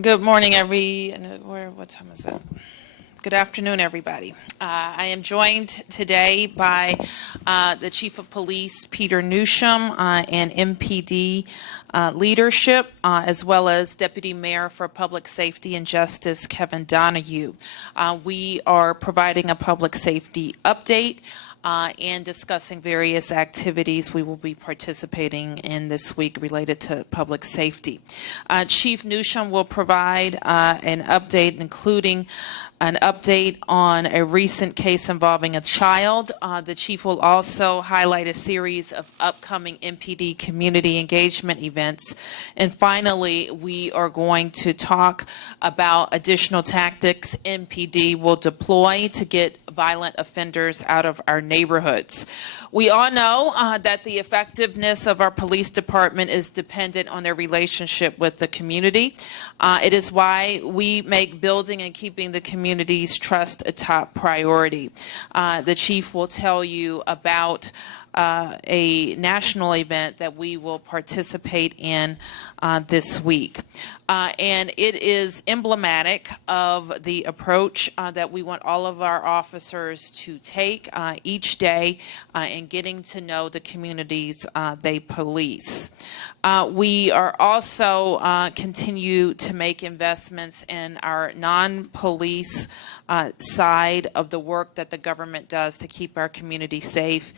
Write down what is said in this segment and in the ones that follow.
Good morning, what time is it? Good afternoon, everybody. I am joined today by the Chief of Police, Peter Newsham, and MPD leadership, as well as Deputy Mayor for Public Safety and Justice, Kevin Donahue. We are providing a public safety update and discussing various activities we will be participating in this week related to public safety. Chief Newsham will provide an update, including an update on a recent case involving a child. The chief will also highlight a series of upcoming MPD community engagement events. And finally, we are going to talk about additional tactics MPD will deploy to get violent offenders out of our neighborhoods. We all know that the effectiveness of our police department is dependent on their relationship with the community. It is why we make building and keeping the community's trust a top priority. The chief will tell you about a national event that we will participate in this week. And it is emblematic of the approach that we want all of our officers to take each day in getting to know the communities they police. We are also continue to make investments in our non-police side of the work that the government does to keep our community safe,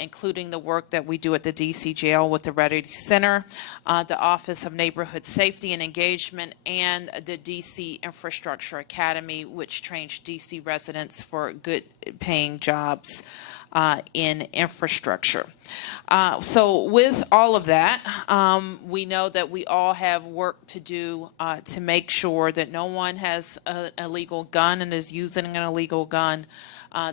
including the work that we do at the DC Jail with the Ready Center, the Office of Neighborhood Safety and Engagement, and the DC Infrastructure Academy, which trains DC residents for good paying jobs in infrastructure. So with all of that, we know that we all have work to do to make sure that no one has an illegal gun and is using an illegal gun,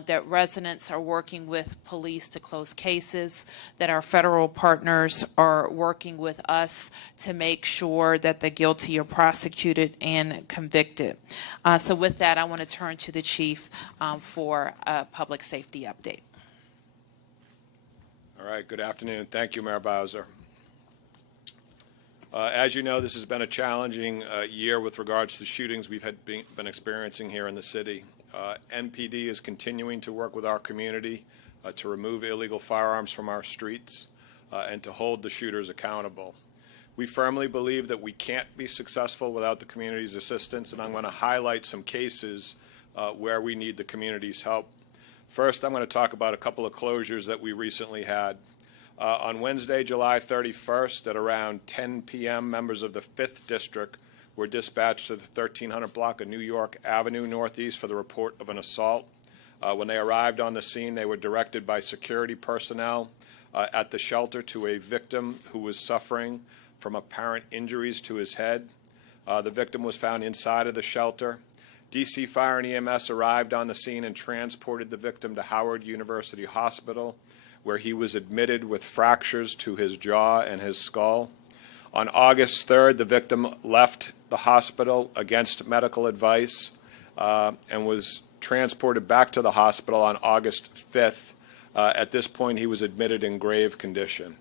that residents are working with police to close cases, that our federal partners are working with us to make sure that the guilty are prosecuted and convicted. So with that, I want to turn to the chief for a public safety update. All right, good afternoon. Thank you, Mayor Bowser. As you know, this has been a challenging year with regards to shootings we've been experiencing here in the city. MPD is continuing to work with our community to remove illegal firearms from our streets and to hold the shooters accountable. We firmly believe that we can't be successful without the community's assistance, and I'm going to highlight some cases where we need the community's help. First, I'm going to talk about a couple of closures that we recently had. On Wednesday, July 31st, at around 10 p.m., members of the 5th District were dispatched to the 1300 block of New York Avenue Northeast for the report of an assault. When they arrived on the scene, they were directed by security personnel at the shelter to a victim who was suffering from apparent injuries to his head. The victim was found inside of the shelter. DC Fire and EMS arrived on the scene and transported the victim to Howard University Hospital, where he was admitted with fractures to his jaw and his skull. On August 3rd, the victim left the hospital against medical advice and was transported back to the hospital on August 5th. At this point, he was admitted in grave condition.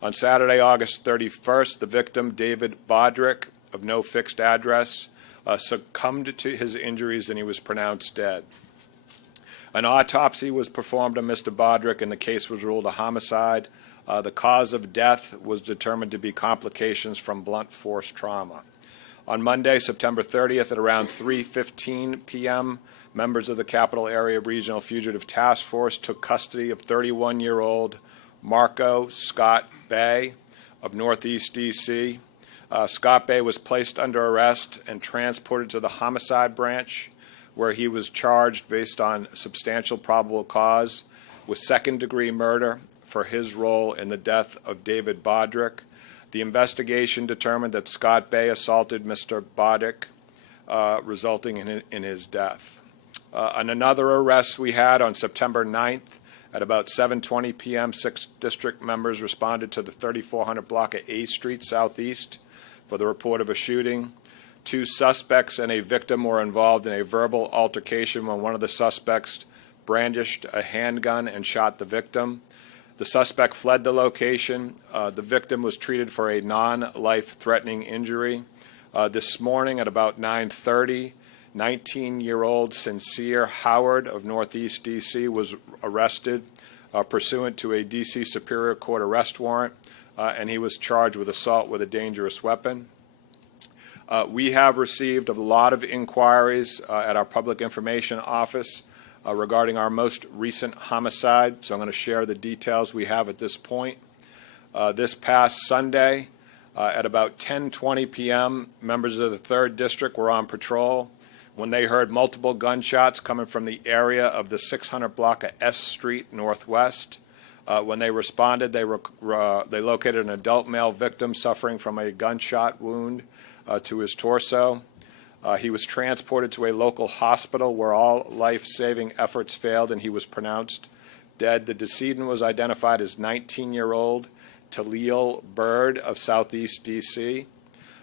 On Saturday, August 31st, the victim, David Bodrick, of no fixed address, succumbed to his injuries and he was pronounced dead. An autopsy was performed on Mr. Bodrick and the case was ruled a homicide. The cause of death was determined to be complications from blunt force trauma. On Monday, September 30th at around 3:15 p.m., members of the Capital Area Regional Fugitive Task Force took custody of 31-year-old Marco Scott Bay of Northeast D.C. Scott Bay was placed under arrest and transported to the homicide branch, where he was charged based on substantial probable cause with second-degree murder for his role in the death of David Bodrick. The investigation determined that Scott Bay assaulted Mr. Bodrick, resulting in his death. On another arrest we had on September 9th, at about 7:20 p.m., 6th District members responded to the 3400 block of A Street Southeast for the report of a shooting. 2 suspects and a victim were involved in a verbal altercation when one of the suspects brandished a handgun and shot the victim. The suspect fled the location. The victim was treated for a non-life-threatening injury. This morning at about 9:30, 19-year-old Sincere Howard of Northeast D.C. was arrested pursuant to a D.C. Superior Court arrest warrant, and he was charged with assault with a dangerous weapon. We have received a lot of inquiries at our Public Information Office regarding our most recent homicide, so I'm going to share the details we have at this point. This past Sunday, at about 10:20 p.m., members of the 3rd District were on patrol when they heard multiple gunshots coming from the area of the 600 block of S Street Northwest. When they responded, they located an adult male victim suffering from a gunshot wound to his torso. He was transported to a local hospital where all life-saving efforts failed, and he was pronounced dead. The decedent was identified as 19-year-old Talil Bird of Southeast D.C.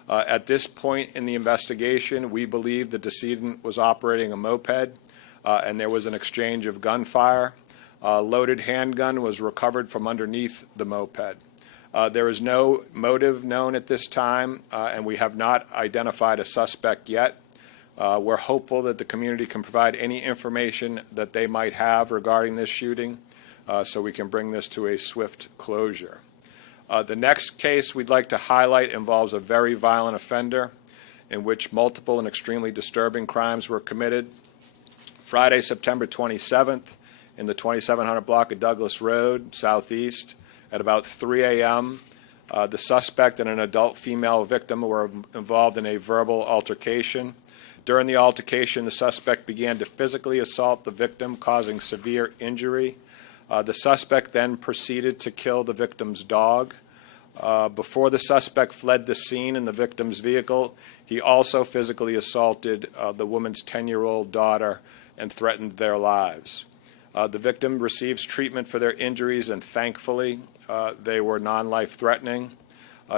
At this point in the investigation, we believe the decedent was operating a moped, and there was an exchange of gunfire. A loaded handgun was recovered from underneath the moped. There is no motive known at this time, and we have not identified a suspect yet. We're hopeful that the community can provide any information that they might have regarding this shooting, so we can bring this to a swift closure. The next case we'd like to highlight involves a very violent offender in which multiple and extremely disturbing crimes were committed. Friday, September 27th, in the 2700 block of Douglas Road, Southeast, at about 3 a.m., the suspect and an adult female victim were involved in a verbal altercation. During the altercation, the suspect began to physically assault the victim, causing severe injury. The suspect then proceeded to kill the victim's dog. Before the suspect fled the scene in the victim's vehicle, he also physically assaulted the woman's 10-year-old daughter and threatened their lives. The victim receives treatment for their injuries, and thankfully, they were non-life-threatening.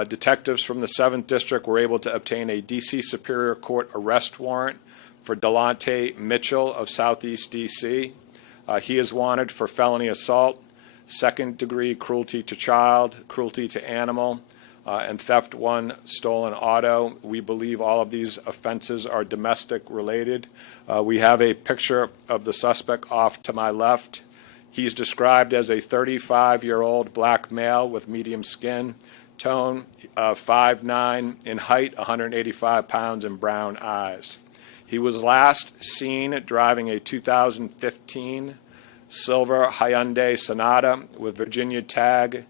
Detectives from the 7th District were able to obtain a D.C. Superior Court arrest warrant for Delonte Mitchell of Southeast D.C. He is wanted for felony assault, second-degree cruelty to child, cruelty to animal, and theft one stolen auto. We believe all of these offenses are domestic-related. We have a picture of the suspect off to my left. He's described as a 35-year-old black male with medium skin tone, 5'9" in height, 185 pounds, and brown eyes. He was last seen driving a 2015 silver Hyundai Sonata with Virginia tag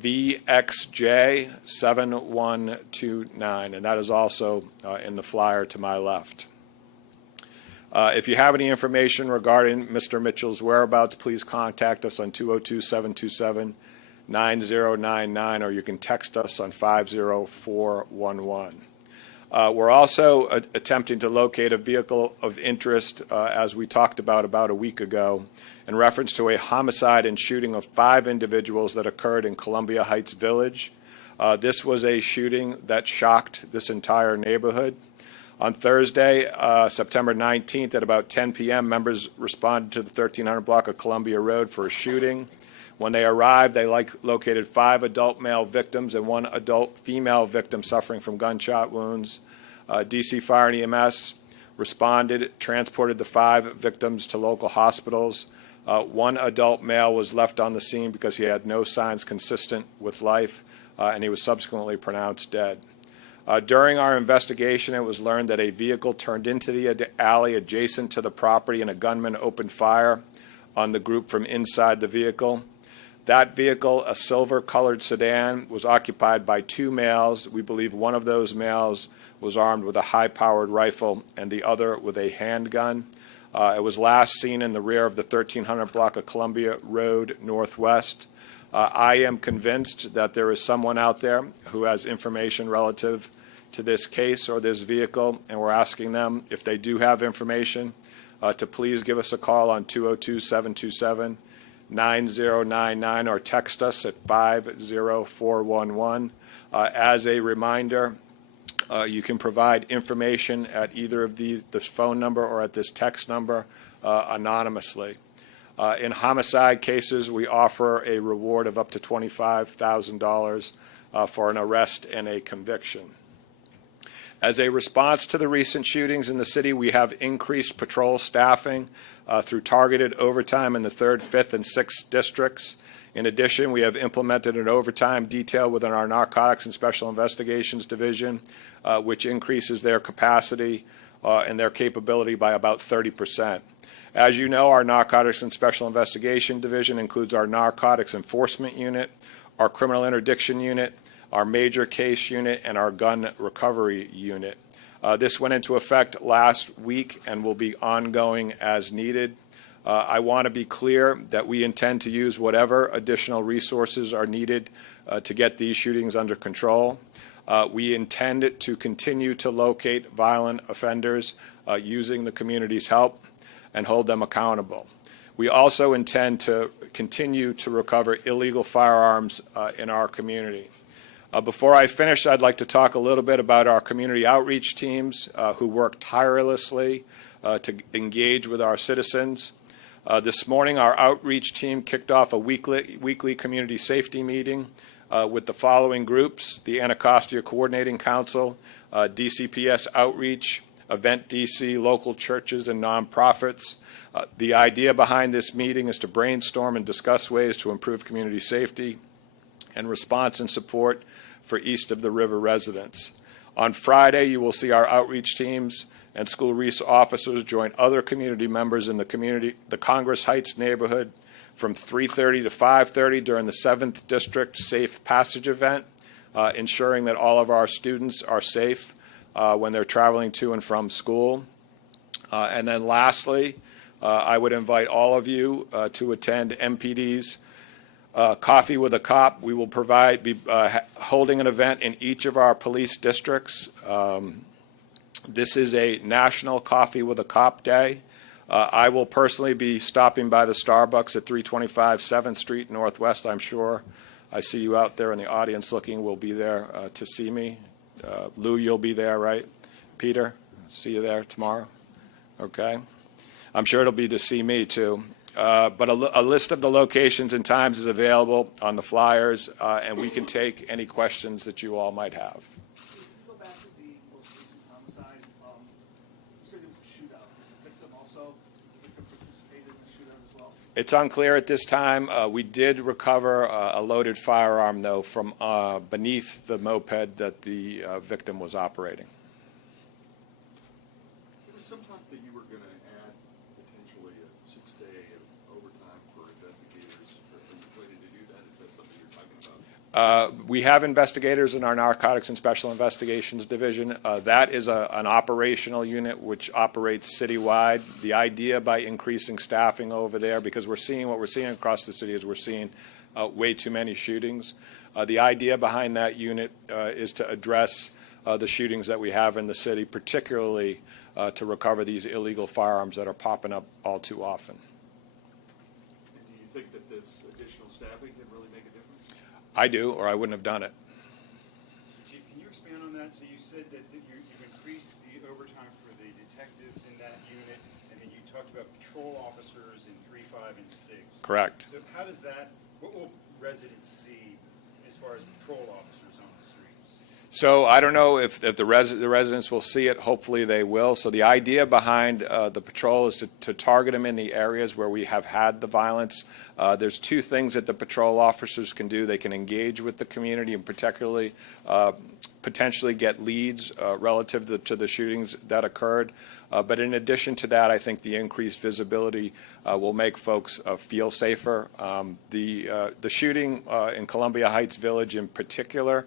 VXJ 7129, and that is also in the flyer to my left. If you have any information regarding Mr. Mitchell's whereabouts, please contact us on 202-727-9099, or you can text us on 50411. We're also attempting to locate a vehicle of interest, as we talked about a week ago, in reference to a homicide and shooting of 5 individuals that occurred in Columbia Heights Village. This was a shooting that shocked this entire neighborhood. On Thursday, September 19th, at about 10 p.m., members responded to the 1300 block of Columbia Road for a shooting. When they arrived, they located 5 adult male victims and 1 adult female victim suffering from gunshot wounds. DC Fire and EMS responded, transported the 5 victims to local hospitals. 1 adult male was left on the scene because he had no signs consistent with life, and he was subsequently pronounced dead. During our investigation, it was learned that a vehicle turned into the alley adjacent to the property and a gunman opened fire on the group from inside the vehicle. That vehicle, a silver-colored sedan, was occupied by 2 males. We believe one of those males was armed with a high-powered rifle and the other with a handgun. It was last seen in the rear of the 1300 block of Columbia Road Northwest. I am convinced that there is someone out there who has information relative to this case or this vehicle, and we're asking them, if they do have information, to please give us a call on 202-727-9099 or text us at 50411. As a reminder, you can provide information at either of this phone number or at this text number anonymously. In homicide cases, we offer a reward of up to $25,000 for an arrest and a conviction. As a response to the recent shootings in the city, we have increased patrol staffing through targeted overtime in the 3rd, 5th, and 6th districts. In addition, we have implemented an overtime detail within our Narcotics and Special Investigations Division, which increases their capacity and their capability by about 30%. As you know, our Narcotics and Special Investigation Division includes our Narcotics Enforcement Unit, our Criminal Interdiction Unit, our Major Case Unit, and our Gun Recovery Unit. This went into effect last week and will be ongoing as needed. I want to be clear that we intend to use whatever additional resources are needed to get these shootings under control. We intend to continue to locate violent offenders using the community's help and hold them accountable. We also intend to continue to recover illegal firearms in our community. Before I finish, I'd like to talk a little bit about our community outreach teams who work tirelessly to engage with our citizens. This morning, our outreach team kicked off a weekly community safety meeting with the following groups: the Anacostia Coordinating Council, Dcps Outreach, Event DC, local churches and nonprofits. The idea behind this meeting is to brainstorm and discuss ways to improve community safety and response and support for east of the river residents. On Friday, you will see our outreach teams and school resource officers join other community members in the Congress Heights neighborhood from 3:30 to 5:30 during the 7th District Safe Passage event, ensuring that all of our students are safe when they're traveling to and from school. And then lastly, I would invite all of you to attend MPD's Coffee with a Cop. We will be holding an event in each of our police districts. This is a National Coffee with a Cop Day. I will personally be stopping by the Starbucks at 325 7th Street Northwest. I'm sure I see you out there in the audience looking. Will be there to see me. Lou, you'll be there, right? Peter, see you there tomorrow. Okay. I'm sure it'll be to see me too. But a list of the locations and times is available on the flyers, and we can take any questions that you all might have. Go back to the most recent homicide. You said it was a shootout. Did the victim also? Does the victim participate in the shootout as well? It's unclear at this time. We did recover a loaded firearm, though, from beneath the moped that the victim was operating. There was some talk that you were going to add potentially a 6-day of overtime for investigators. Are you planning to do that? Is that something you're talking about? We have investigators in our Narcotics and Special Investigations Division. That is an operational unit which operates citywide. The idea by increasing staffing over there, because what we're seeing across the city is we're seeing way too many shootings. The idea behind that unit is to address the shootings that we have in the city, particularly to recover these illegal firearms that are popping up all too often. And do you think that this additional staffing can really make a difference? I do, or I wouldn't have done it. So, Chief, can you expand on that? So you said that you've increased the overtime for the detectives in that unit, and then you talked about patrol officers in 3, 5, and 6. Correct. So how does that, what will residents see as far as patrol officers on the streets? So I don't know if the residents will see it. Hopefully they will. So the idea behind the patrol is to target them in the areas where we have had the violence. There's two things that the patrol officers can do. They can engage with the community and particularly potentially get leads relative to the shootings that occurred. But in addition to that, I think the increased visibility will make folks feel safer. The shooting in Columbia Heights Village in particular,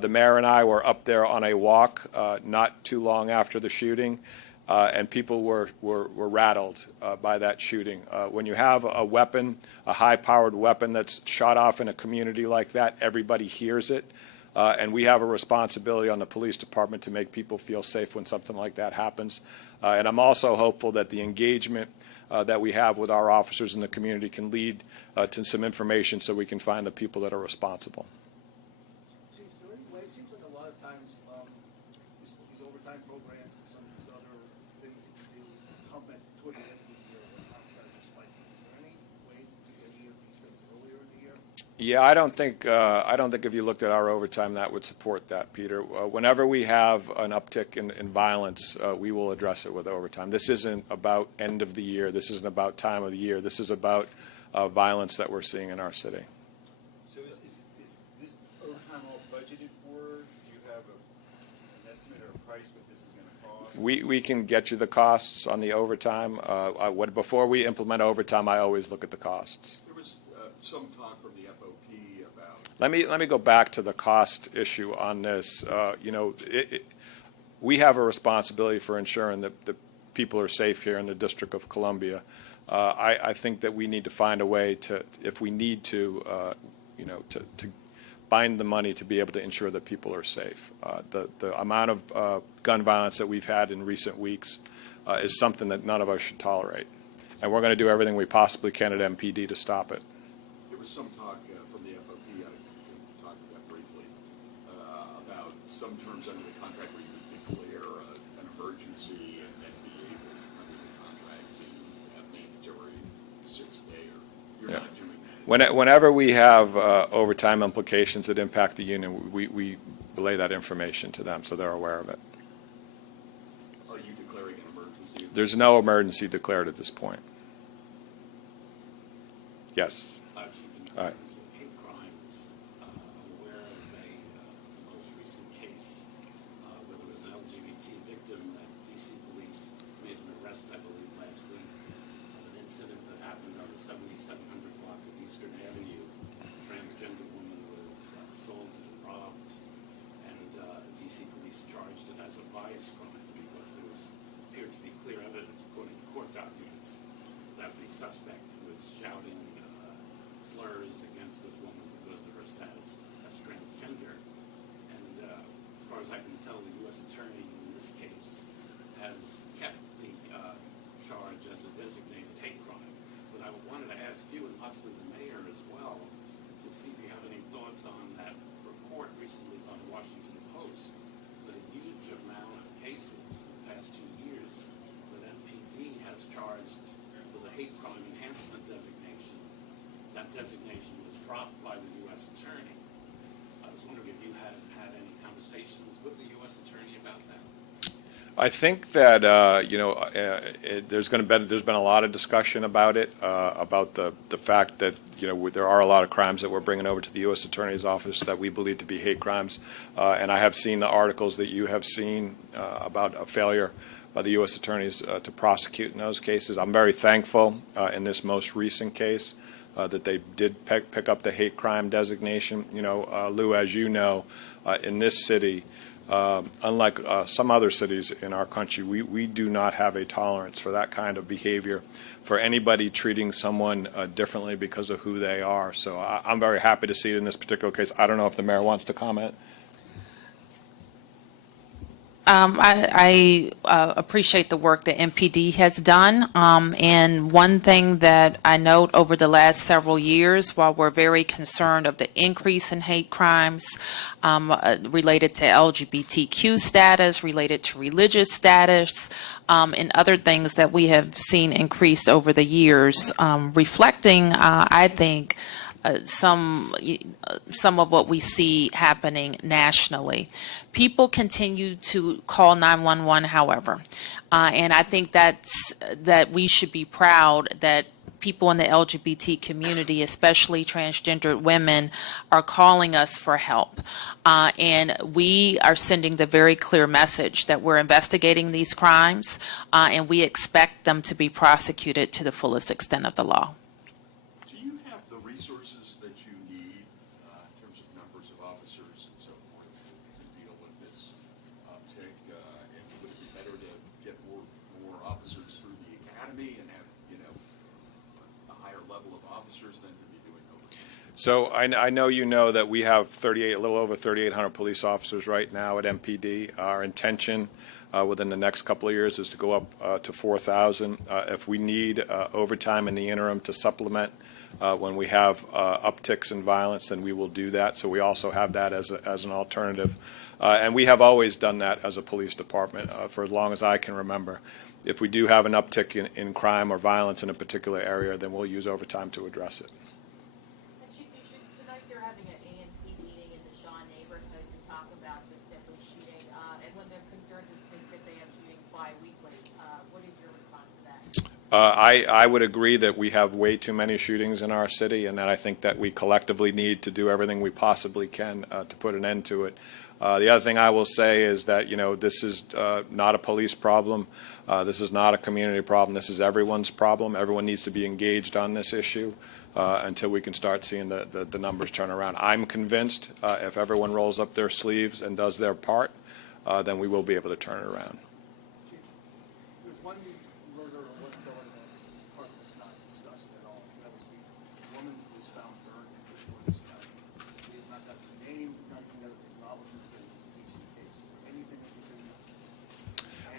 the mayor and I were up there on a walk not too long after the shooting, and people were rattled by that shooting. When you have a weapon, a high-powered weapon that's shot off in a community like that, everybody hears it. And we have a responsibility on the police department to make people feel safe when something like that happens. And I'm also hopeful that the engagement that we have with our officers in the community can lead to some information so we can find the people that are responsible. Chief, is there any way, it seems like a lot of times these overtime programs and some of these other things that you do come at toward the end of the year when homicides are spiking. Is there any ways to do any of these things earlier in the year? Yeah, I don't think if you looked at our overtime, that would support that, Peter. Whenever we have an uptick in violence, we will address it with overtime. This isn't about end of the year. This isn't about time of the year. This is about violence that we're seeing in our city. So is this overtime all budgeted for? Do you have an estimate or a price what this is going to cost? We can get you the costs on the overtime. Before we implement overtime, I always look at the costs. There was some talk from the FOP about. Let me go back to the cost issue on this. We have a responsibility for ensuring that people are safe here in the District of Columbia. I think that we need to find a way to, if we need to, to bind the money to be able to ensure that people are safe. The amount of gun violence that we've had in recent weeks is something that none of us should tolerate. And we're going to do everything we possibly can at MPD to stop it. There was some talk from the FOP, I can talk about that briefly, about some terms under the contract where you would declare an emergency and then be able, under the contract, to have mandatory 6-day, or you're Yeah. not doing that. Whenever we have overtime implications that impact the union, we relay that information to them so they're aware of it. Are you declaring an emergency? There's no emergency declared at this point. Yes. Chief, in All right. terms of hate crimes, I'm aware of the most recent case where there was an LGBT victim that DC police made an arrest, I believe, last week of an incident that happened on the 7700 block of Eastern Avenue. A transgender woman was assaulted and robbed, and DC police charged it as a bias crime because there appeared to be clear evidence, according to court documents, that the suspect was shouting slurs against this woman because of her status as transgender. And as far as I can tell, the U.S. Attorney in this case has kept the charge as a designated hate crime. But I wanted to ask you, and possibly the mayor as well, to see if you have any thoughts on that report recently by the Washington Post, that a huge amount of cases in the past 2 years that MPD has charged with a hate crime enhancement designation. That designation was dropped by the U.S. Attorney. I was wondering if you had had any conversations with the U.S. Attorney about that. I think that there's been a lot of discussion about it, about the fact that there are a lot of crimes that we're bringing over to the U.S. Attorney's office that we believe to be hate crimes, and I have seen the articles that you have seen about a failure by the U.S. Attorneys to prosecute in those cases. I'm very thankful in this most recent case that they did pick up the hate crime designation. Lou, as you know, in this city, unlike some other cities in our country, we do not have a tolerance for that kind of behavior, for anybody treating someone differently because of who they are. So I'm very happy to see it in this particular case. I don't know if the mayor wants to comment. I appreciate the work that MPD has done. And one thing that I note over the last several years, while we're very concerned of the increase in hate crimes related to LGBTQ status, related to religious status, and other things that we have seen increased over the years, reflecting, I think, some of what we see happening nationally. People continue to call 911, however, and I think that we should be proud that people in the LGBT community, especially transgendered women, are calling us for help. And we are sending the very clear message that we're investigating these crimes, and we expect them to be prosecuted to the fullest extent of the law. Do you have the resources that you need in terms of numbers of officers and so forth to deal with this uptick? And would it be better to get more officers through the academy and have, a higher level of officers than to be doing overtime? So I know you know that we have a little over 3,800 police officers right now at MPD. Our intention within the next couple of years is to go up to 4,000. If we need overtime in the interim to supplement when we have upticks in violence, then we will do that. So we also have that as an alternative. And we have always done that as a police department for as long as I can remember. If we do have an uptick in crime or violence in a particular area, then we'll use overtime to address it. And Chief, should tonight I would agree that we have way too many shootings in our city, and that I think that we collectively need to do everything we possibly can to put an end to it. The other thing I will say is that, this is not a police problem. This is not a community problem. This is everyone's problem. Everyone needs to be engaged on this issue until we can start seeing the numbers turn around. I'm convinced if everyone rolls up their sleeves and does their part, then we will be able to turn it around. There's one murder or one killing that part that's not discussed at all. That was the woman who was found burned in Bushwoods County. We have not got the name, not even got the acknowledgement that it was a DC case. Is there anything that you can?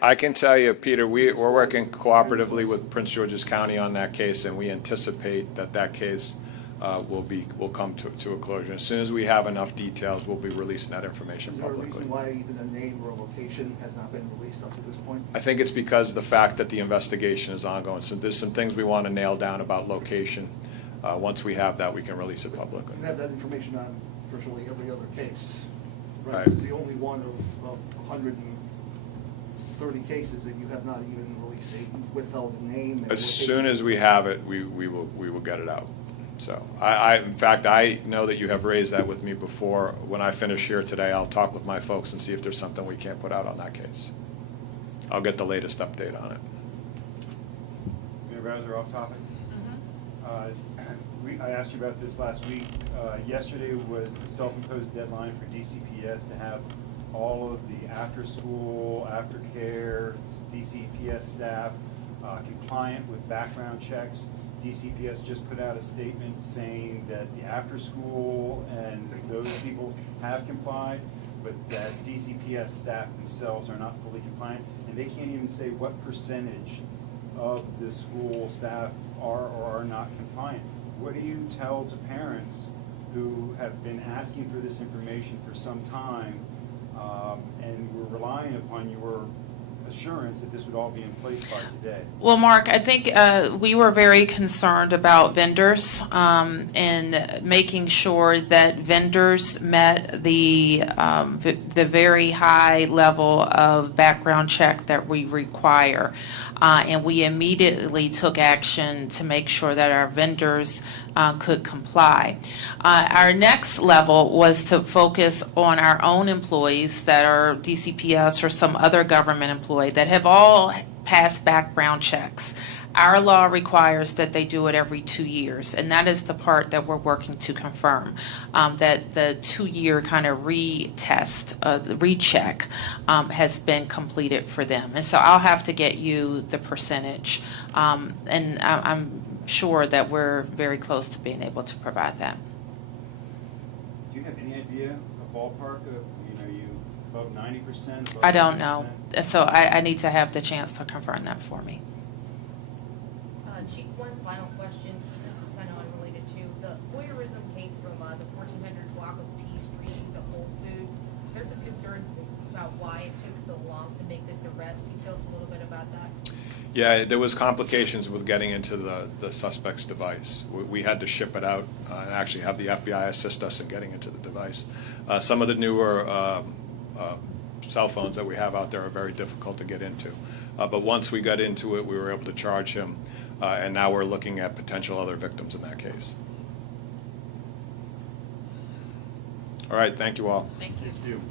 I can tell you, Peter, we're working cooperatively with Prince George's County on that case, and we anticipate that case will come to a closure. As soon as we have enough details, we'll be releasing that information Is there a publicly. reason why even a name or a location has not been released up to this point? I think it's because of the fact that the investigation is ongoing. So there's some things we want to nail down about location. Once we have that, we can release it publicly. You have that information on virtually every other case. Right. This is the only one of 130 cases that you have not even released, withheld the name. And As soon location. as we have it, we will get it out. So in fact, I know that you have raised that with me before. When I finish here today, I'll talk with my folks and see if there's something we can't put out on that case. I'll get the latest update on it. Mayor Bowser, off topic. I asked you about this last week. Yesterday was the self-imposed deadline for DCPS to have all of the after-school, aftercare, DCPS staff compliant with background checks. DCPS just put out a statement saying that the after-school and those people have complied, but that DCPS staff themselves are not fully compliant, and they can't even say what percentage of the school staff are or are not compliant. What do you tell to parents who have been asking for this information for some time and were relying upon your assurance that this would all be in place by today? Well, Mark, I think we were very concerned about vendors and making sure that vendors met the very high level of background check that we require. And we immediately took action to make sure that our vendors could comply. Our next level was to focus on our own employees that are DCPS or some other government employee that have all passed background checks. Our law requires that they do it every 2 years, and that is the part that we're working to confirm, that the 2-year kind of recheck has been completed for them. And so I'll have to get you the percentage, and I'm sure that we're very close to being able to provide that. Do you have any idea, a ballpark of, you above 90%? I don't know, so I need to have the chance to confirm that for me. Chief, one final question. This is kind of unrelated to the voyeurism case from the 1400 block of P Street, the Whole Foods. There's some concerns about why it took so long to make this arrest. Can you tell us a little bit about that? Yeah, there was complications with getting into the suspect's device. We had to ship it out and actually have the FBI assist us in getting into the device. Some of the newer cell phones that we have out there are very difficult to get into. But once we got into it, we were able to charge him, and now we're looking at potential other victims in that case. All right, thank you all. Thank you. Thank you.